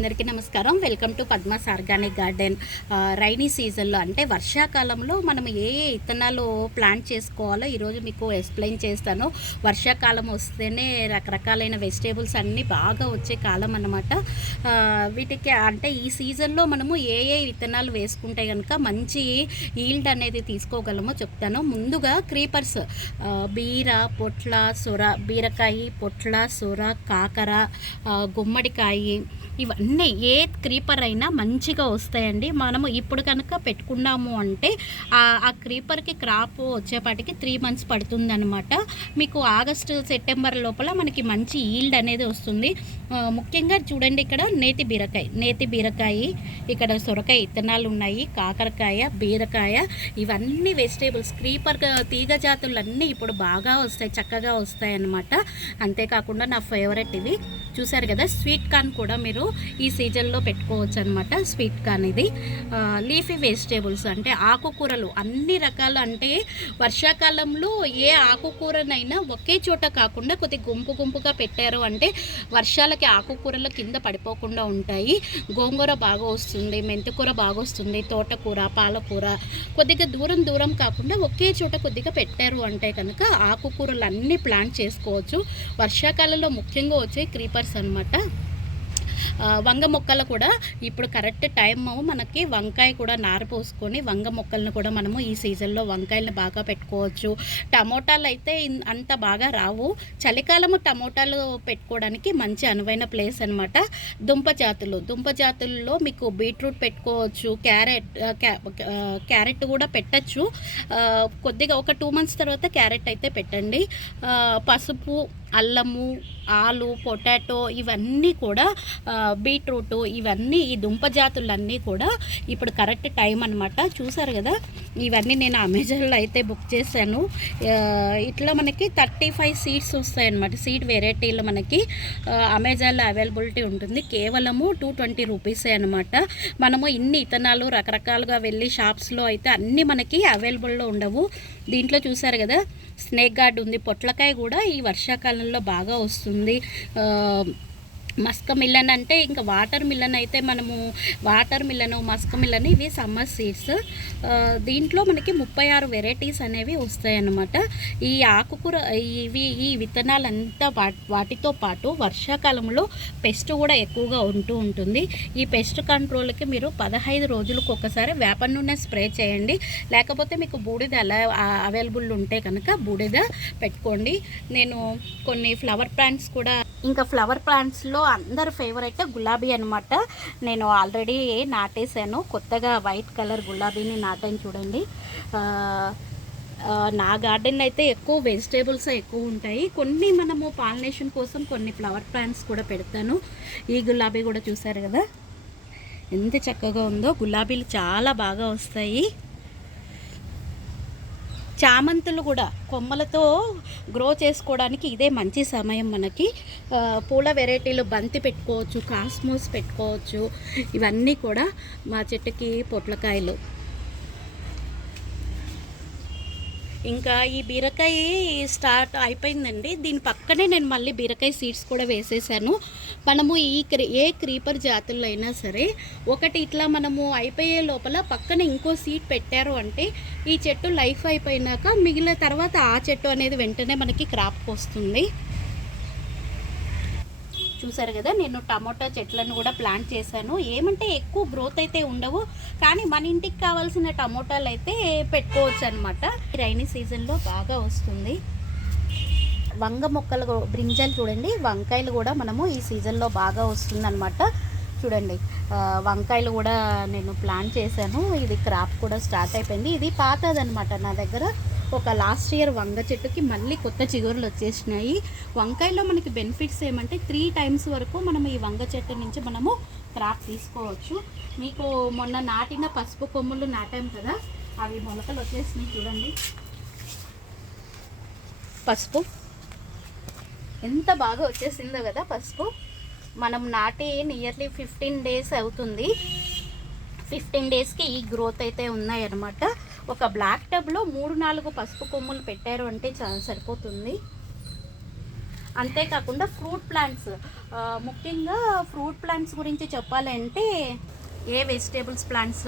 అందరికీ నమస్కారం. Welcome to Padma's organic garden. Rainy సీజన్లో అంటే వర్షాకాలంలో మనం ఏ ఏ విత్తనాలు ప్లాంట్ చేసుకోవాలో ఈరోజు మీకు ఎక్స్ప్లెయిన్ చేస్తాను. వర్షాకాలం వస్తేనే రకరకాలైన వెజిటేబుల్స్ అన్నీ బాగా వచ్చే కాలం అన్నమాట. వీటికి అంటే ఈ సీజన్లో మనము ఏ ఏ విత్తనాలు వేసుకుంటే కనుక మంచి ఈల్డ్ అనేది తీసుకోగలమో చెప్తాను. ముందుగా క్రీపర్స్, బీర, పొట్ల, సొర, బీరకాయ, పొట్ల, సొర, కాకర, గుమ్మడికాయ, ఇవన్నీ ఏ క్రీపర్ అయినా మంచిగా వస్తాయండి. మనము ఇప్పుడు కనుక పెట్టుకున్నాము అంటే ఆ క్రీపర్కి క్రాప్ వచ్చేపాటికి 3 months పడుతుంది అనమాట. మీకు ఆగస్టు సెప్టెంబర్ లోపల మనకి మంచి ఈల్డ్ అనేది వస్తుంది. ముఖ్యంగా చూడండి, ఇక్కడ నేతి బీరకాయ, ఇక్కడ సొరకాయ విత్తనాలు ఉన్నాయి, కాకరకాయ, బీరకాయ, ఇవన్నీ వెజిటేబుల్స్ క్రీపర్ తీగ జాతులన్నీ ఇప్పుడు బాగా వస్తాయి, చక్కగా వస్తాయి అన్నమాట. అంతేకాకుండా నా ఫేవరెట్ ఇవి చూసారు కదా, స్వీట్ కార్న్ కూడా మీరు ఈ సీజన్లో పెట్టుకోవచ్చు అనమాట. స్వీట్ కార్న్ ఇది లీఫీ వెజిటేబుల్స్ అంటే ఆకుకూరలు అన్ని రకాలు. అంటే వర్షాకాలంలో ఏ ఆకుకూరనైనా ఒకే చోట కాకుండా కొద్ది గుంపుగా పెట్టారు అంటే వర్షాలకి ఆకుకూరలు కింద పడిపోకుండా ఉంటాయి. గోంగూర బాగా వస్తుంది, మెంతికూర బాగా వస్తుంది, తోటకూర, పాలకూర కొద్దిగా దూరం కాకుండా ఒకే చోట కొద్దిగా పెట్టారు అంటే కనుక ఆకుకూరలు అన్నీ ప్లాంట్ చేసుకోవచ్చు. వర్షాకాలంలో ముఖ్యంగా వచ్చే క్రీపర్స్ అనమాట. వంగ మొక్కలు కూడా ఇప్పుడు కరెక్ట్ టైం. మనకి వంకాయ కూడా నారు పోసుకొని వంగ మొక్కలను కూడా మనము ఈ సీజన్లో వంకాయలను బాగా పెట్టుకోవచ్చు. టమోటాలు అయితే అంత బాగా రావు. చలికాలము టమోటాలు పెట్టుకోవడానికి మంచి అనువైన ప్లేస్ అనమాట. దుంప జాతుల్లో మీకు బీట్రూట్ పెట్టుకోవచ్చు, క్యారెట్ కూడా పెట్టచ్చు. కొద్దిగా ఒక 2 months తర్వాత క్యారెట్ అయితే పెట్టండి. పసుపు, అల్లము, ఆలు, పొటాటో, ఇవన్నీ కూడా బీట్రూట్, ఇవన్నీ ఈ దుంప జాతులన్నీ కూడా ఇప్పుడు కరెక్ట్ టైం అనమాట. చూసారు కదా, ఇవన్నీ నేను అమెజాన్లో అయితే బుక్ చేశాను. ఇట్లా మనకి 35 సీడ్స్ వస్తాయి అన్నమాట. సీడ్ వెరైటీలు మనకి అమెజాన్లో అవైలబిలిటీ ఉంటుంది. కేవలము 220 రూపీసే అనమాట. మనము ఇన్ని ఇత్తనాలు రకరకాలుగా వెళ్ళి షాప్స్లో అయితే అన్నీ మనకి అవైలబుల్లో ఉండవు. దీంట్లో చూసారు కదా, స్నేక్ గార్డ్ ఉంది. పొట్లకాయ కూడా ఈ వర్షాకాలంలో బాగా వస్తుంది. మస్క మిల్లన్ అంటే ఇంకా వాటర్ మిల్లన్ అయితే మనము మస్క మిల్లన్ ఇవి సమ్మర్ సీడ్స్. దీంట్లో మనకి 36 వెరైటీస్ అనేవి వస్తాయి అన్నమాట. ఈ ఆకుకూర ఈ విత్తనాలంతా వాటితో పాటు వర్షాకాలంలో పెస్ట్ కూడా ఎక్కువగా ఉంటుంది. ఈ పెస్ట్ కంట్రోల్కి మీరు 15 రోజులకు ఒకసారి వేప నూనె స్ప్రే చేయండి. లేకపోతే మీకు బూడిద అలా అవైలబుల్ ఉంటే కనుక బూడిద పెట్టుకోండి. నేను కొన్ని ఫ్లవర్ ప్లాంట్స్ కూడా, ఇంకా ఫ్లవర్ ప్లాంట్స్లో అందరు ఫేవరెట్ గులాబీ అనమాట. నేను ఆల్రెడీ నాటేశాను. కొత్తగా వైట్ కలర్ గులాబీని నాటాను చూడండి. నా గార్డెన్ అయితే ఎక్కువ వెజిటేబుల్స్ ఎక్కువ ఉంటాయి. కొన్ని మనము పాలినేషన్ కోసం కొన్ని ఫ్లవర్ ప్లాంట్స్ కూడా పెడతాను. ఈ గులాబీ కూడా చూసారు కదా ఎంత చక్కగా ఉందో. గులాబీలు చాలా బాగా వస్తాయి. చామంతులు కూడా కొమ్మలతో గ్రో చేసుకోవడానికి ఇదే మంచి సమయం మనకి. పూల వెరైటీలు బంతి పెట్టుకోవచ్చు, కాస్మోస్ పెట్టుకోవచ్చు. ఇవన్నీ కూడా మా చెట్టుకి పొట్లకాయలు. ఇంకా ఈ బీరకాయ స్టార్ట్ అయిపోయిందండి. దీని పక్కనే నేను మళ్ళీ బీరకాయ సీడ్స్ కూడా వేసేసాను. మనము ఏ క్రీపర్ జాతుల్లో అయినా సరే ఒకటి ఇట్లా మనము అయిపోయే లోపల పక్కన ఇంకో సీడ్ పెట్టారు అంటే ఈ చెట్టు లైఫ్ అయిపోయినాక మిగిలిన తర్వాత ఆ చెట్టు అనేది వెంటనే మనకి క్రాప్ వస్తుంది. చూసారు కదా, నేను టమోటా చెట్లను కూడా ప్లాంట్ చేశాను. ఏమంటే ఎక్కువ గ్రోత్ అయితే ఉండవు, కానీ మన ఇంటికి కావాల్సిన టమోటాలు అయితే పెట్టుకోవచ్చు అనమాట. రైనీ సీజన్లో బాగా వస్తుంది. వంగ మొక్కలు, బ్రింజాలు చూడండి, వంకాయలు కూడా మనము ఈ సీజన్లో బాగా వస్తుంది అనమాట. చూడండి, వంకాయలు కూడా నేను ప్లాంట్ చేశాను. ఇది క్రాప్ కూడా స్టార్ట్ అయిపోయింది. ఇది పాతదనమాట. నా దగ్గర ఒక లాస్ట్ ఇయర్ వంగ చెట్టుకి మళ్ళీ కొత్త చిగురులు వచ్చేసినాయి. వంకాయలో మనకి బెనిఫిట్స్ ఏమంటే 3 times వరకు మనం ఈ వంగ చెట్టు నుంచి మనము క్రాప్ తీసుకోవచ్చు. మీకు మొన్న నాటిన పసుపు కొమ్ములు నాటాం కదా, అవి మొలకలు వచ్చేసినాయి చూడండి. పసుపు ఎంత బాగా వచ్చేసిందో కదా. పసుపు మనం నాటి నియర్లీ 15 days అవుతుంది. 15 daysకి ఈ గ్రోత్ అయితే ఉన్నాయన్నమాట. ఒక బ్లాక్ టబ్లో 3-4 పసుపు కొమ్ములు పెట్టారు అంటే చాలా సరిపోతుంది. అంతేకాకుండా ఫ్రూట్ ప్లాంట్స్, ముఖ్యంగా ఫ్రూట్ ప్లాంట్స్ గురించి చెప్పాలంటే ఏ వెజిటేబుల్స్ ప్లాంట్స్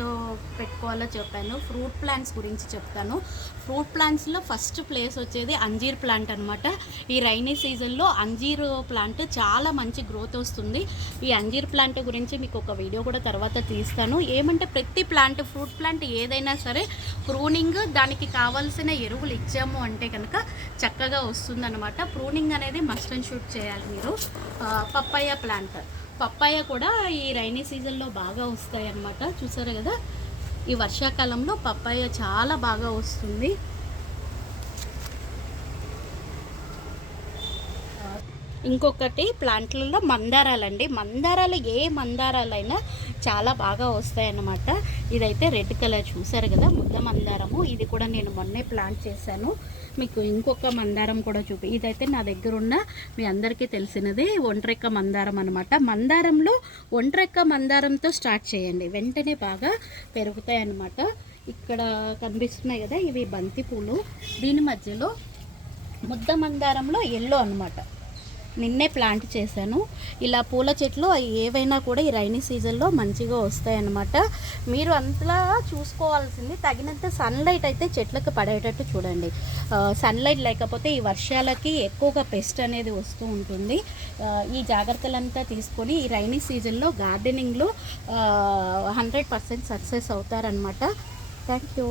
పెట్టుకోవాలో చెప్పాను. ఫ్రూట్ ప్లాంట్స్ గురించి చెప్తాను. ఫ్రూట్ ప్లాంట్స్లో ఫస్ట్ ప్లేస్ వచ్చేది అంజీర్ ప్లాంట్ అనమాట. ఈ రైనీ సీజన్లో అంజీర్ ప్లాంట్ చాలా మంచి గ్రోత్ వస్తుంది. ఈ అంజీర్ ప్లాంట్ గురించి మీకు ఒక వీడియో కూడా తర్వాత తీస్తాను. ఏమంటే ప్రతి ప్లాంట్, ఫ్రూట్ ప్లాంట్ ఏదైనా సరే ప్రూనింగ్, దానికి కావాల్సిన ఎరువులు ఇచ్చాము అంటే కనుక చక్కగా వస్తుందన్నమాట. ప్రూనింగ్ అనేది మస్ట్ అండ్ షుడ్ చేయాలి మీరు. పప్పాయ ప్లాంట్, పప్పాయ కూడా ఈ రైనీ సీజన్లో బాగా వస్తాయి అన్నమాట. చూసారు కదా, ఈ వర్షాకాలంలో పప్పాయ చాలా బాగా వస్తుంది. ఇంకొకటి ప్లాంట్లలో మందారాలండి. మందారాలు, ఏ మందారాలైనా చాలా బాగా వస్తాయి అన్నమాట. ఇదైతే రెడ్ కలర్ చూసారు కదా, ముద్ద మందారము. ఇది కూడా నేను మొన్నే ప్లాంట్ చేశాను. మీకు ఇంకొక మందారం కూడా ఇదైతే నా దగ్గర ఉన్న మీ అందరికీ తెలిసినది ఒంట్రెక్క మందారం అనమాట. మందారంలో ఒంట్రెక్క మందారంతో స్టార్ట్ చేయండి, వెంటనే బాగా పెరుగుతాయి అన్నమాట. ఇక్కడ కనిపిస్తున్నాయి కదా, ఇవి బంతి పూలు. దీని మధ్యలో ముద్ద మందారంలో ఎల్లో అనమాట. నిన్నే ప్లాంట్ చేశాను. ఇలా పూల చెట్లు ఏవైనా కూడా ఈ రైనీ సీజన్లో మంచిగా వస్తాయన్నమాట. మీరు అంతలా చూసుకోవాల్సింది తగినంత సన్లైట్ అయితే చెట్లకు పడేటట్టు చూడండి. సన్లైట్ లేకపోతే ఈ వర్షాలకి ఎక్కువగా పెస్ట్ అనేది వస్తూ ఉంటుంది. ఈ జాగ్రత్తలంతా తీసుకొని ఈ రైనీ సీజన్లో గార్డెనింగ్లో 100% సక్సెస్ అవుతారనమాట. Thank you.